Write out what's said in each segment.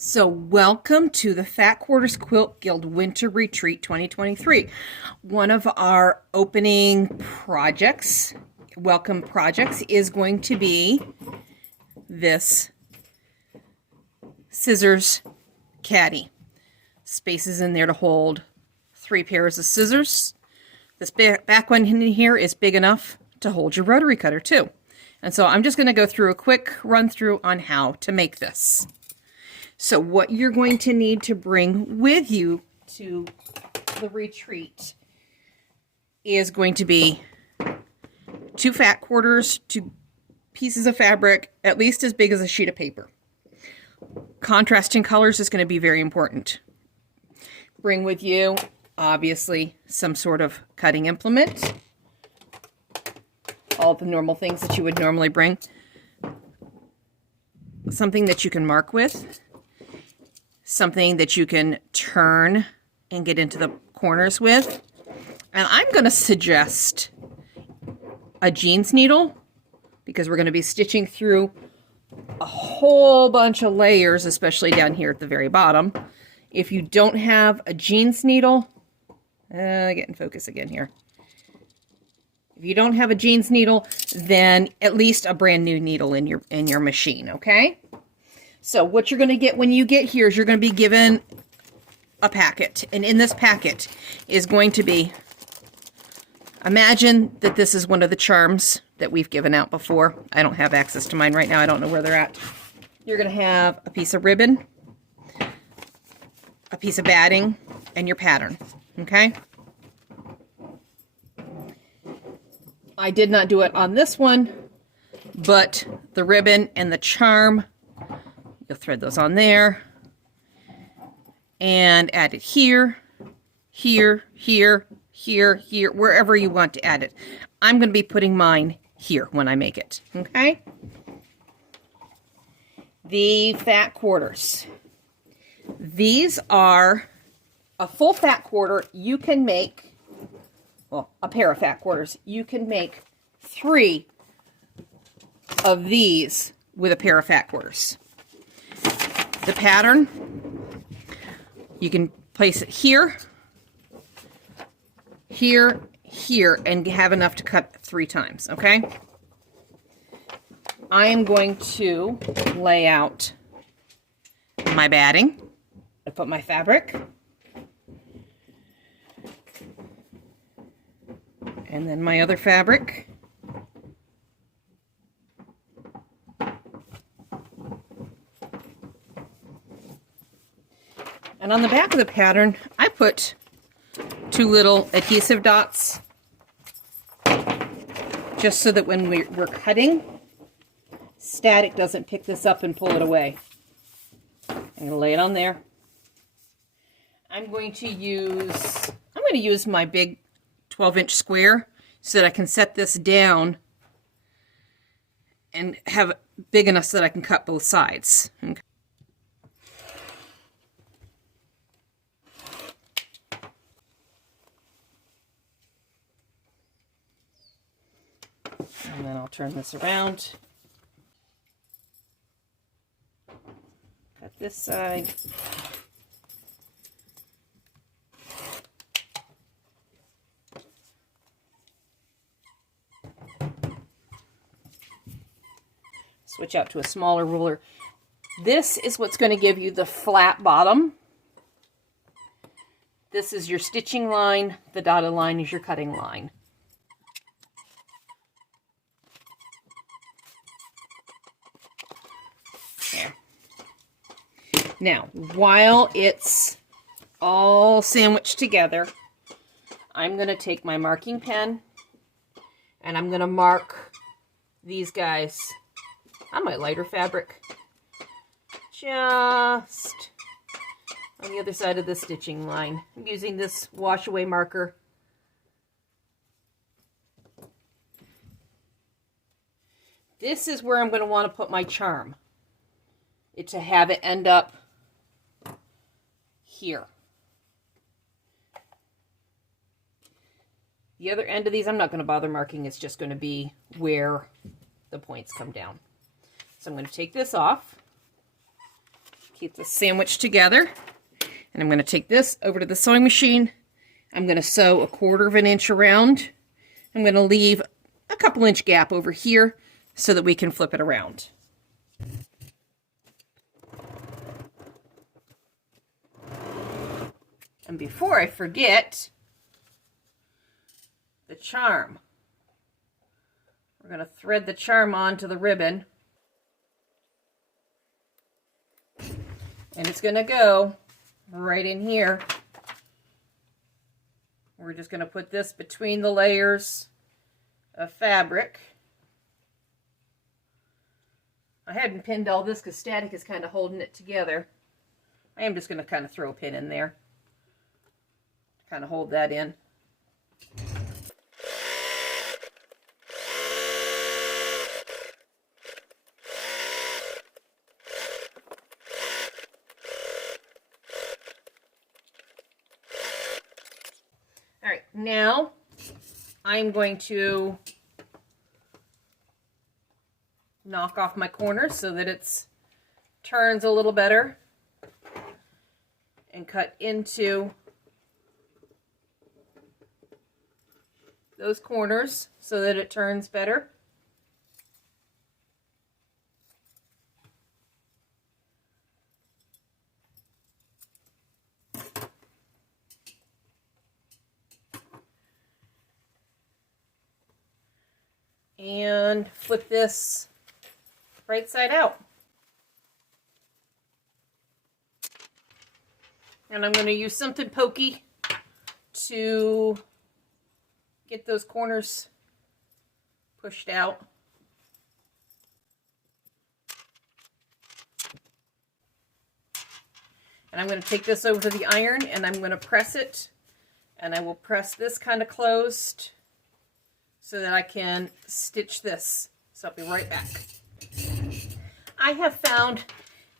So, welcome to the Fat Quarters Quilt Guild Winter Retreat 2023. One of our opening projects, welcome projects, is going to be this scissors caddy. Spaces in there to hold 3 pairs of scissors. This back one in here is big enough to hold your rotary cutter too. And so I'm just going to go through a quick run through on how to make this. So what you're going to need to bring with you to the retreat is going to be 2 fat quarters, 2 pieces of fabric, at least as big as a sheet of paper. Contrasting colors is going to be very important. Bring with you, obviously, some sort of cutting implement. All the normal things that you would normally bring. Something that you can mark with. Something that you can turn and get into the corners with. And I'm going to suggest a jeans needle because we're going to be stitching through a whole bunch of layers, especially down here at the very bottom. If you don't have a jeans needle, get in focus again here. If you don't have a jeans needle, then at least a brand new needle in your machine, okay? So what you're going to get when you get here is you're going to be given a packet. And in this packet is going to be, imagine that this is one of the charms that we've given out before. I don't have access to mine right now. I don't know where they're at. You're going to have a piece of ribbon, a piece of batting, and your pattern, okay? I did not do it on this one, but the ribbon and the charm, you'll thread those on there and add it here, here, here, here, here, wherever you want to add it. I'm going to be putting mine here when I make it, okay? The fat quarters. These are a full fat quarter. You can make, well, a pair of fat quarters. You can make 3 of these with a pair of fat quarters. The pattern, you can place it here, here, here, and have enough to cut 3 times, okay? I am going to lay out my batting. I put my fabric. And then my other fabric. And on the back of the pattern, I put 2 little adhesive dots, just so that when we're cutting, static doesn't pick this up and pull it away. I'm going to lay it on there. I'm going to use my big 12-inch square so that I can set this down and have it big enough so that I can cut both sides. Okay. And then I'll turn this around. Cut this side. Switch out to a smaller ruler. This is what's going to give you the flat bottom. This is your stitching line. The dotted line is your cutting line. There. Now, while it's all sandwiched together, I'm going to take my marking pen and I'm going to mark these guys on my lighter fabric, just on the other side of the stitching line. I'm using this wash away marker. This is where I'm going to want to put my charm. To have it end up here. The other end of these I'm not going to bother marking. It's just going to be where the points come down. So I'm going to take this off. Keep this sandwiched together. And I'm going to take this over to the sewing machine. I'm going to sew 1/4 inch around. I'm going to leave a couple inch gap over here so that we can flip it around. And before I forget, the charm. We're going to thread the charm onto the ribbon. And it's going to go right in here. We're just going to put this between the layers of fabric. I hadn't pinned all this because Static is kind of holding it together. I am just going to kind of throw a pin in there. Kind of hold that in. All right, now I'm going to knock off my corners so that it turns a little better and cut into those corners so that it turns better. And flip this right side out. And I'm going to use something pokey to get those corners pushed out. And I'm going to take this over to the iron and I'm going to press it. And I will press this kind of closed so that I can stitch this. So I'll be right back. I have found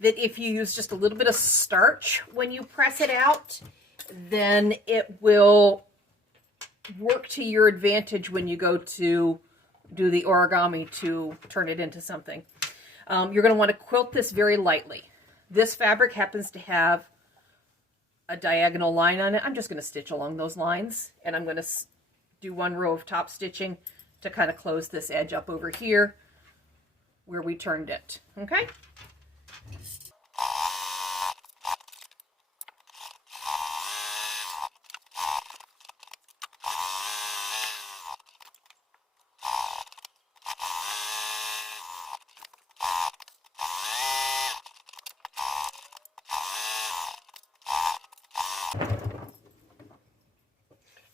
that if you use just a little bit of starch when you press it out, then it will work to your advantage when you go to do the origami to turn it into something. You're going to want to quilt this very lightly. This fabric happens to have a diagonal line on it. I'm just going to stitch along those lines, and I'm going to do 1 row of top stitching to kind of close this edge up over here where we turned it. Okay?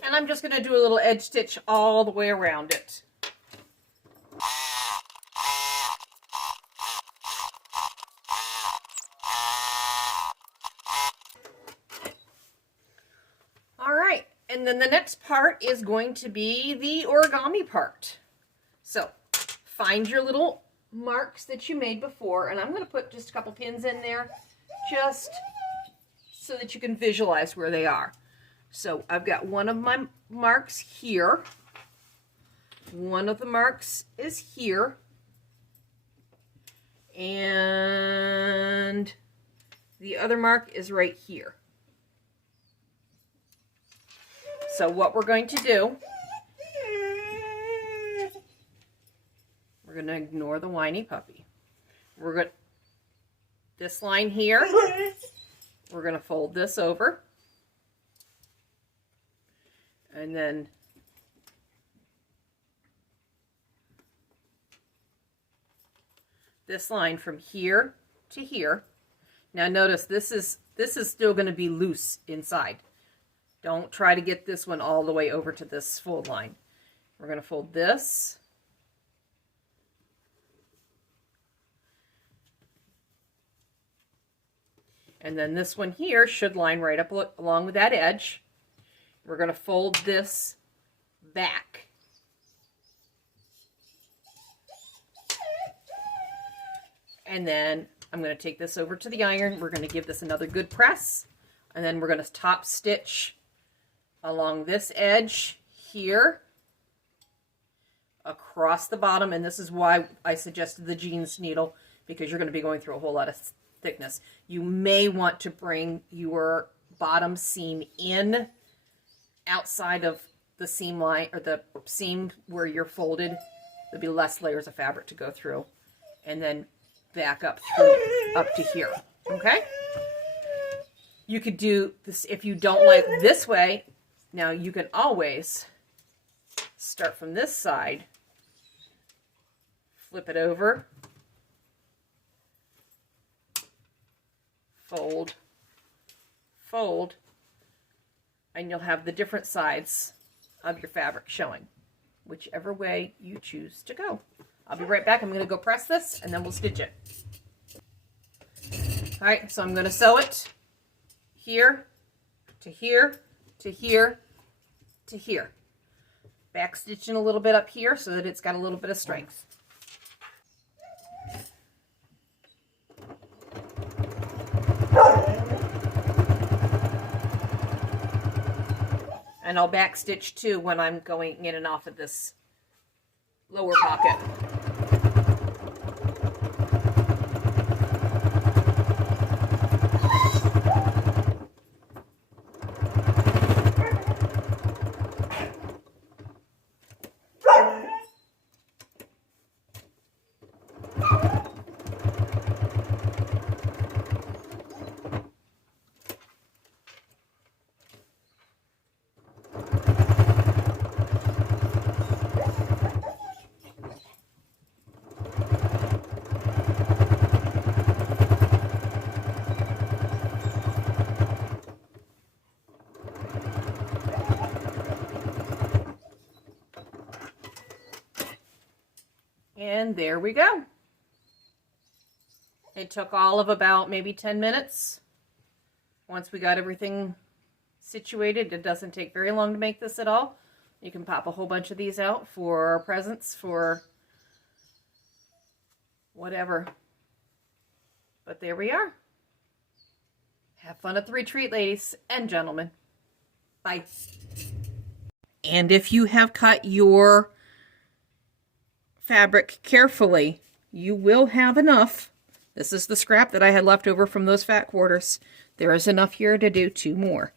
And I'm just going to do a little edge stitch all the way around it. All right, and then the next part is going to be the origami part. So find your little marks that you made before, and I'm going to put just a couple pins in there just so that you can visualize where they are. So I've got one of my marks here. One of the marks is here. And the other mark is right here. So what we're going to do, we're going to ignore the whiny puppy. We're going to, this line here, we're going to fold this over. And then this line from here to here. Now notice this is still going to be loose inside. Don't try to get this one all the way over to this fold line. We're going to fold this. And then this one here should line right up along with that edge. We're going to fold this back. And then I'm going to take this over to the iron. We're going to give this another good press. And then we're going to top stitch along this edge here across the bottom. And this is why I suggested the jeans needle, because you're going to be going through a whole lot of thickness. You may want to bring your bottom seam in outside of the seam line, or the seam where you're folded. There'll be less layers of fabric to go through, and then back up through up to here. Okay? You could do this if you don't like this way. Now you can always start from this side, flip it over, fold, fold, and you'll have the different sides of your fabric showing, whichever way you choose to go. I'll be right back. I'm going to go press this, and then we'll stitch it. All right, so I'm going to sew it here to here to here to here. Back stitching a little bit up here so that it's got a little bit of strength. And I'll back stitch too when I'm going in and off of this lower pocket. And there we go. It took all of about maybe 10 minutes. Once we got everything situated, it doesn't take very long to make this at all. You can pop a whole bunch of these out for presents, for whatever. But there we are. Have fun at the retreat, ladies and gentlemen. Bye. And if you have cut your fabric carefully, you will have enough. This is the scrap that I had left over from those fat quarters. There is enough here to do 2 more.